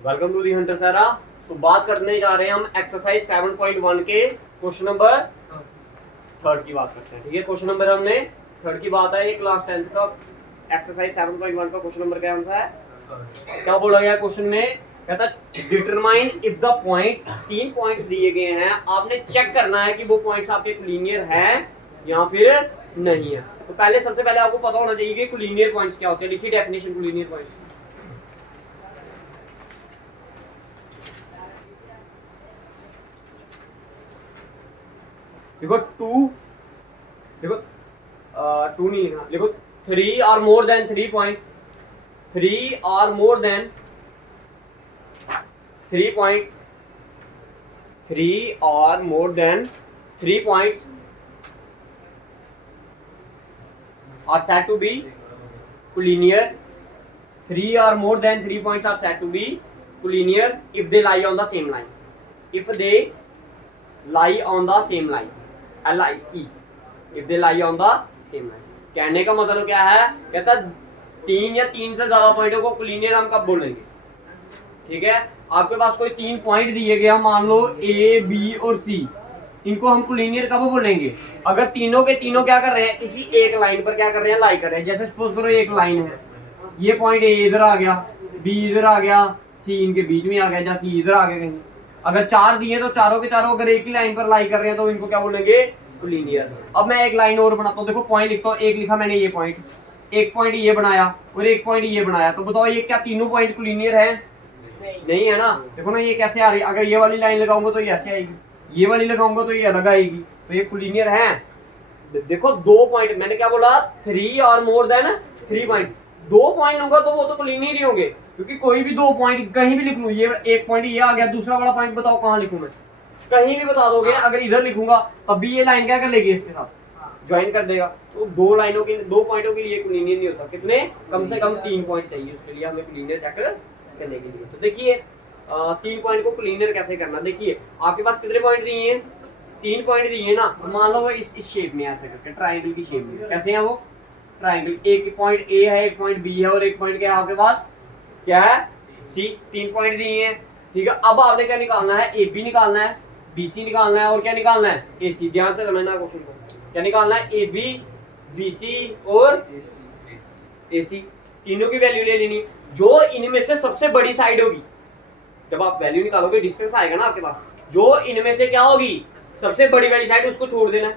Welcome to the Hunter सारा। तो बात करने जा रहे हैं हम एक्सरसाइज 7.1 के क्वेश्चन नंबर थर्ड की बात करते हैं। ठीक है, क्वेश्चन नंबर हमने थर्ड की बात है। ये क्लास 10th का एक्सरसाइज 7.1 का क्वेश्चन नंबर क्या है? क्या बोला गया क्वेश्चन में? कहता determine if the points, 3 points दिए गए हैं, आपने चेक करना है कि वो पॉइंट्स आपके कोलिनियर है या फिर नहीं है। तो पहले सबसे पहले आपको पता होना चाहिए कि कोलिनियर पॉइंट्स क्या होते हैं। लिखिए डेफिनेशन कोलिनियर पॉइंट्स। देखो देखो टू नहीं लिखना, देखो 3 और मोर देन 3 पॉइंट्स, 3 और मोर देन 3 पॉइंट्स, 3 और more than 3 points are said to be collinear. 3 or more than 3 points are said to be collinear if they lie on the same line. If they lie on the same line, LIE, if they lie on the same line. कहने का मतलब क्या है? कहता 3 या 3 से ज्यादा पॉइंटों को कोलिनियर हम कब बोलेंगे? ठीक है, आपके पास कोई 3 पॉइंट दिए गए, हम मान लो A, B और C, इनको हम कोलिनियर कब बोलेंगे? अगर तीनों के तीनों क्या कर रहे हैं? किसी एक लाइन पर क्या कर रहे हैं? लाई कर रहे हैं। जैसे सपोज करो एक लाइन है, ये पॉइंट A इधर आ गया, B इधर आ गया, C इनके बीच में आ गया, या C इधर आ गया कहीं। अगर 4 दिए तो चारों के चारों अगर एक ही लाइन पर लाई कर रहे हैं तो इनको क्या बोलेंगे? कोलिनियर। अब मैं एक लाइन और बनाता हूँ। देखो पॉइंट लिखता हूँ, एक लिखा मैंने ये पॉइंट, एक पॉइंट ये बनाया और एक पॉइंट ये बनाया। तो बताओ ये क्या तीनों पॉइंट कोलिनियर है? नहीं है ना। देखो ना ये कैसे आ रही है। अगर ये वाली लाइन लगाऊंगा तो ये ऐसे आएगी, ये वाली लगाऊंगा तो ये अलग आएगी, तो ये कोलिनियर है। देखो 2 पॉइंट, मैंने क्या बोला? 3 और मोर देन 3 पॉइंट। 2 पॉइंट होगा तो वो तो कोलिनियर ही होंगे, क्योंकि कोई भी 2 पॉइंट कहीं भी लिख लूं। ये एक पॉइंट ये आ गया, दूसरा वाला पॉइंट बताओ कहाँ लिखूं मैं? कहीं भी बता दोगे ना। अगर इधर लिखूंगा तब भी ये लाइन क्या कर लेगी? इसके साथ ज्वाइन कर देगा। तो 2 लाइनों के 2 पॉइंटों के लिए कोलिनियर नहीं होता। कितने? कम से कम 3 पॉइंट चाहिए उसके लिए हमें कोलिनियर चेक करने के लिए। तो देखिए 3 पॉइंट को कोलिनियर कैसे करना। देखिए आपके पास कितने पॉइंट दिए हैं? 3 पॉइंट दिए हैं ना। मान लो वो इस शेप में ऐसे करके ट्राइंगल की शेप में। कैसे है वो? ट्राइंगल। एक पॉइंट A है, एक पॉइंट B है और एक पॉइंट क्या है आपके पास? क्या है? C। 3 पॉइंट दिए हैं। ठीक है, अब आपने क्या निकालना है? AB निकालना है, BC निकालना है और क्या निकालना है? AC। ध्यान से समझना क्वेश्चन को। क्या निकालना है? AB, BC और AC। तीनों की वैल्यू ले लेनी। जो इनमें से सबसे बड़ी साइड होगी, जब आप वैल्यू निकालोगे डिस्टेंस आएगा ना आपके पास, जो इनमें से क्या होगी? सबसे बड़ी वाली साइड, उसको छोड़ देना है।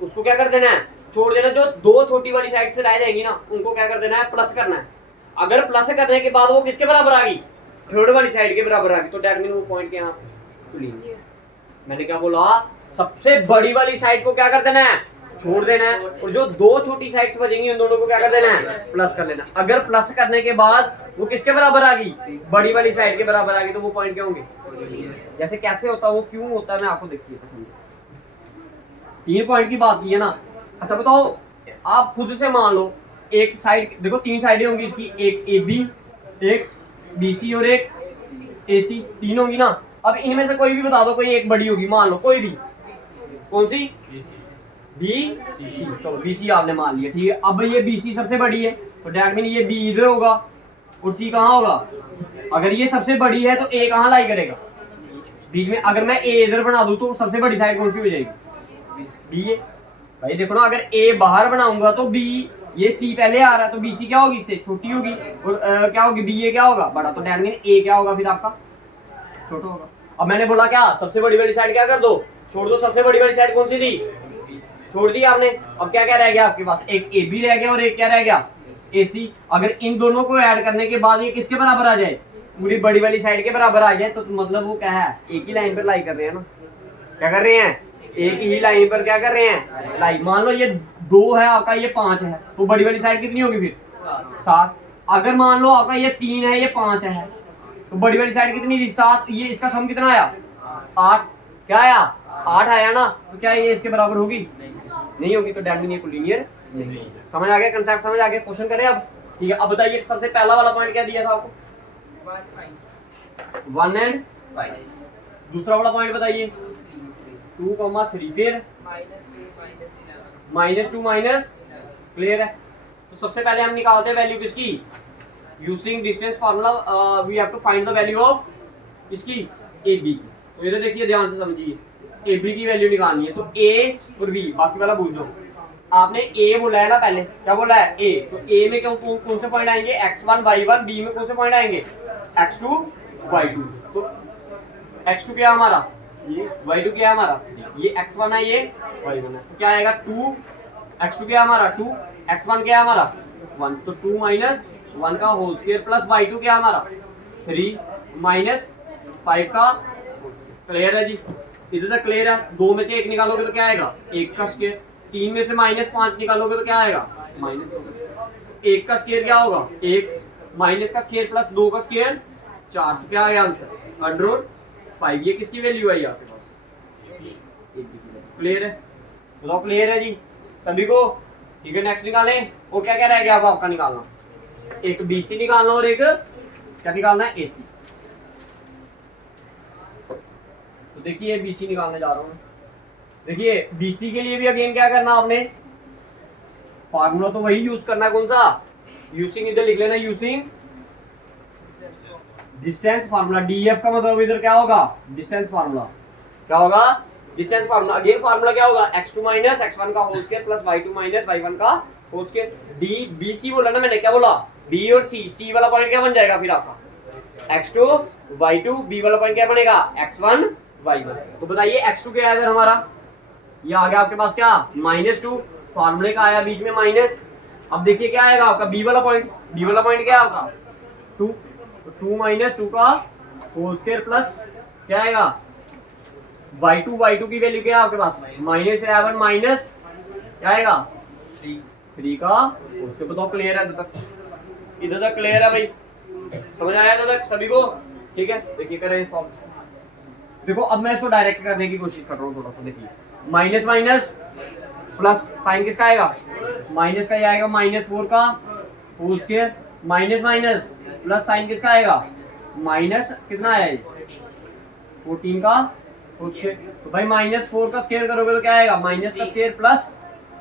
उसको क्या कर देना है? छोड़ देना। जो 2 छोटी वाली साइड से रह जाएगी ना, उनको क्या कर देना है? प्लस करना है। अगर प्लस करने के बाद वो किसके बराबर आ गई? थर्ड वाली साइड के बराबर आ गई, तो डेट मीन वो पॉइंट के यहाँ कोलिनियर। मैंने क्या बोला? सबसे बड़ी वाली साइड को क्या कर देना है? छोड़ देना है। और जो 2 छोटी साइड्स बचेंगी उन दोनों को क्या कर देना है? प्लस कर लेना। अगर प्लस करने के बाद वो किसके बराबर आ गई? बड़ी वाली साइड के बराबर आ गई, तो वो पॉइंट क्या होंगे? जैसे कैसे होता है वो, क्यों होता है, मैं आपको देखिए। 3 पॉइंट की बात की है ना। अच्छा बताओ, आप खुद से मान लो एक साइड, देखो 3 साइडें होंगी इसकी, एक AB, एक BC और एक AC, 3 होंगी ना। अब इनमें से कोई भी बता दो, कोई एक बड़ी होगी, मान लो कोई भी। कौन सी? BC। चलो BC आपने मान लिया, ठीक है। अब ये BC सबसे बड़ी है, तो डेट मीन ये B इधर होगा और C कहाँ होगा? अगर ये सबसे बड़ी है तो A कहाँ लाई करेगा? बीच में। अगर मैं A इधर बना दूं तो सबसे बड़ी साइड कौन सी हो जाएगी? B है। भाई देखो ना, अगर A बाहर बनाऊंगा तो B, ये C पहले आ रहा है तो BC क्या होगी? इससे छोटी होगी। और क्या होगी? BA क्या होगा? बड़ा। तो डेट मीन A क्या होगा फिर आपका? छोटा होगा। अब मैंने बोला क्या? सबसे बड़ी वाली साइड क्या कर दो? छोड़ दो। सबसे बड़ी वाली साइड कौन सी थी? छोड़ दी आपने। अब क्या क्या रह गया आपके पास? एक AB रह गया और एक क्या रह गया? AC। अगर इन दोनों को ऐड करने के बाद ये किसके बराबर आ जाए? पूरी बड़ी वाली साइड के बराबर आ जाए, तो मतलब वो क्या है? एक ही लाइन पर लाई कर रहे हैं ना। क्या कर रहे हैं? एक ही लाइन पर क्या कर रहे हैं? लाई। मान लो ये 2 है आपका, ये 5 है, तो बड़ी वाली साइड कितनी होगी फिर? 7। अगर मान लो आपका ये 3 है, ये 5 है, तो बड़ी वाली साइड कितनी थी? 7। ये इसका सम कितना आया? 8। क्या आया? 8 आया ना। तो क्या ये इसके बराबर होगी? नहीं होगी। तो डेट मीन ये कोलिनियर नहीं। समझ आ गया? कंसेप्ट समझ आ गया? क्वेश्चन करें अब। ठीक है, अब बताइए सबसे पहला वाला पॉइंट क्या दिया था आपको? 1 and 5। दूसरा वाला पॉइंट बताइए? 2, 3। फिर -2 -। क्लियर है? तो सबसे पहले हम निकालते हैं वैल्यू किसकी? Using distance formula we have to find the value of इसकी ए बी की। तो इधर देखिए ध्यान से समझिए, ए बी की वैल्यू निकालनी है। तो ए और बी, बाकी वाला भूल दो। आपने ए बोला है ना पहले, क्या बोला है ए, तो ए में कौन से पॉइंट आएंगे x1 y1, बी में कौन से पॉइंट आएंगे x2 y2। तो x2 क्या है हमारा, ये y2 क्या है हमारा, ये x1 है, ये y1 है। तो क्या आएगा 2, x2 क्या है हमारा 2, x1 क्या है हमारा 1, तो 2 माइनस 1 का होल स्क्वायर प्लस y2 क्या है हमारा 3 माइनस 5 का। क्लियर है जी, इधर तक क्लियर है। 2 में से 1 निकालोगे तो क्या आएगा 1 का स्क्वायर, 3 में से -5 निकालोगे तो क्या आएगा -1। 1 का स्क्वायर क्या होगा 1, माइनस का स्क्वायर प्लस 2 का स्क्वायर 4। तो क्या आया आंसर √5। ये किसकी वैल्यू आई आपके पास, क्लियर है, बताओ क्लियर है जी सभी को। ठीक है, नेक्स्ट निकालें। और क्या क्या रह गया अब आपका निकालना, एक BC निकालना और एक क्या निकालना है AC। तो देखिए BC निकालने जा रहा हूँ। देखिए BC के लिए भी अगेन क्या करना आपने, फार्मूला तो वही यूज करना है, कौन सा, यूजिंग, इधर लिख लेना यूजिंग डिस्टेंस फार्मूला। DF का मतलब इधर क्या होगा डिस्टेंस फार्मूला, क्या होगा डिस्टेंस फार्मूला। अगेन फार्मूला क्या होगा x2 माइनस x1 का whole square plus y2 minus y1 का होल स्क्वायर। BC बोला ना मैंने, क्या बोला B और C वाला पॉइंट क्या बन जाएगा फिर आपका x2 y2, B वाला पॉइंट क्या बनेगा x1 y1। तो बताइए x2 क्या है इधर हमारा, ये आ गया आपके पास क्या -2, फार्मूले का आया बीच में माइनस। अब देखिए क्या आएगा आपका B वाला पॉइंट, B वाला पॉइंट क्या है आपका 2, तो 2 माइनस 2 का होल स्क्वायर प्लस क्या आएगा y2 की वैल्यू क्या है आपके पास -7 माइनस क्या आएगा 3 का। उसके बताओ क्लियर है इधर तक क्लियर है भाई, समझ आया इधर तक सभी को। ठीक है, देखिए करें सॉल्व। देखो अब मैं इसको डायरेक्ट करने की कोशिश कर रहा हूँ थोड़ा सा। देखिए माइनस माइनस प्लस साइन किसका आएगा माइनस का, ये आएगा -4 का whole square, minus minus plus sign किसका आएगा माइनस कितना आया 14 का होल स्क्वायर। तो भाई -4 का स्क्वायर करोगे तो क्या आएगा माइनस का स्क्वायर प्लस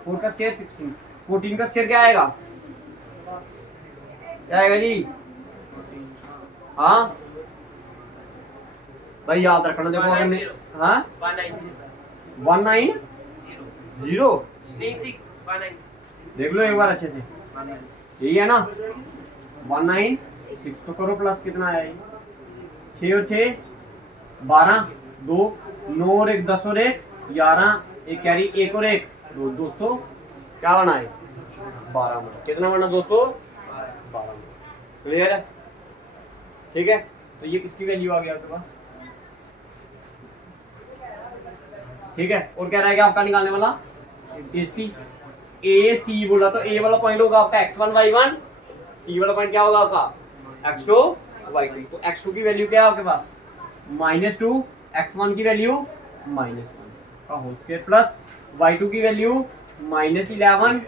4 का स्क्वायर 16, 14 का स्क्वायर क्या आएगा जी, हाँ भाई याद रखना। देखो अगर मैं हाँ 190 देख लो एक बार अच्छे से, यही है ना 196। तो करो प्लस कितना है 6 और 6 12, 2 9 और 1 10 और 1 11, एक कैरी 1 और 1 2, 200 क्या बना है 12, कितना बना 212। क्लियर है, ठीक है। तो ये किसकी वैल्यू आ गया आपके पास, ठीक है। और क्या रहेगा आपका निकालने वाला AC बोला, तो A वाला पॉइंट होगा आपका x1 y1, C वाला पॉइंट क्या होगा आपका x2 y2। तो x2 की वैल्यू क्या है आपके पास -2, x1 की वैल्यू -1 का होल स्क्वायर प्लस y2 की वैल्यू -11,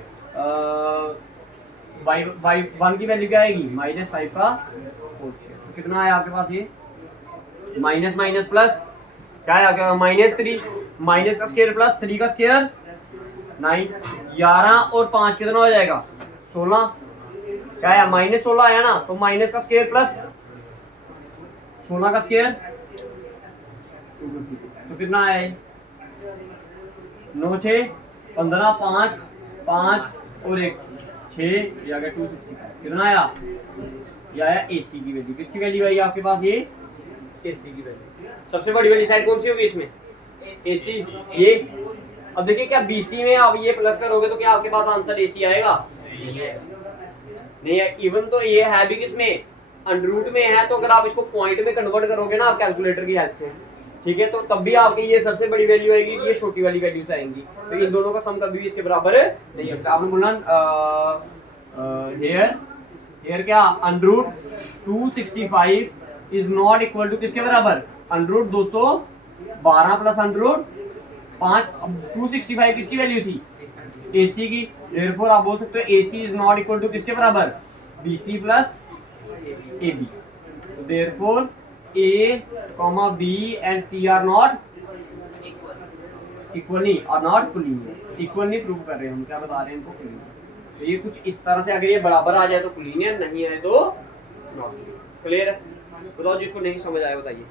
y1 की वैल्यू क्या आएगी -5 का होल स्क्वायर। तो कितना है आपके पास, ये माइनस माइनस प्लस क्या है आपके -3, माइनस का स्क्वायर प्लस 3 का स्क्वायर 9, 11 और 5 कितना हो जाएगा 16, क्या है -16 आया ना, तो माइनस का स्क्वायर प्लस 16 का स्क्वायर तो कितना है 9 6 15 5 5 और 1 6, ये आ गया 265। कितना आया, ये आया AC की वैल्यू। किसकी वैल्यू आई आपके पास, ये AC की वैल्यू। सबसे बड़ी वाली साइड कौन सी होगी इसमें AC, ये। अब देखिए क्या BC में अब ये प्लस करोगे तो क्या आपके पास आंसर AC आएगा, नहीं है। इवन तो ये है भी किसमें अंडररूट में है, तो अगर आप इसको पॉइंट में कन्वर्ट करोगे ना आप कैलकुलेटर की हेल्प से, ठीक है, तो तब भी आपकी ये सबसे बड़ी वैल्यू आएगी, ये छोटी वाली वैल्यू से आएंगी। तो इन दोनों का सम कभी भी इसके बराबर नहीं है। आपने बोलना हियर क्या √265 इज नॉट इक्वल टू किसके बराबर √212 प्लस √5। 265 किसकी वैल्यू थी AC की, देयरफॉर आप बोल सकते हो AC is not equal to किसके बराबर BC प्लस AB। तो therefore A, B and C are not equal नहीं, और नॉट कोलिनियर। इक्वल नहीं प्रूव कर रहे हैं हम, क्या बता रहे हैं इनको कोलिनियर। तो ये कुछ इस तरह से, अगर ये बराबर आ जाए तो कोलिनियर, नहीं है तो नॉट क्लियर है। बताओ जिसको नहीं समझ आया बताइए।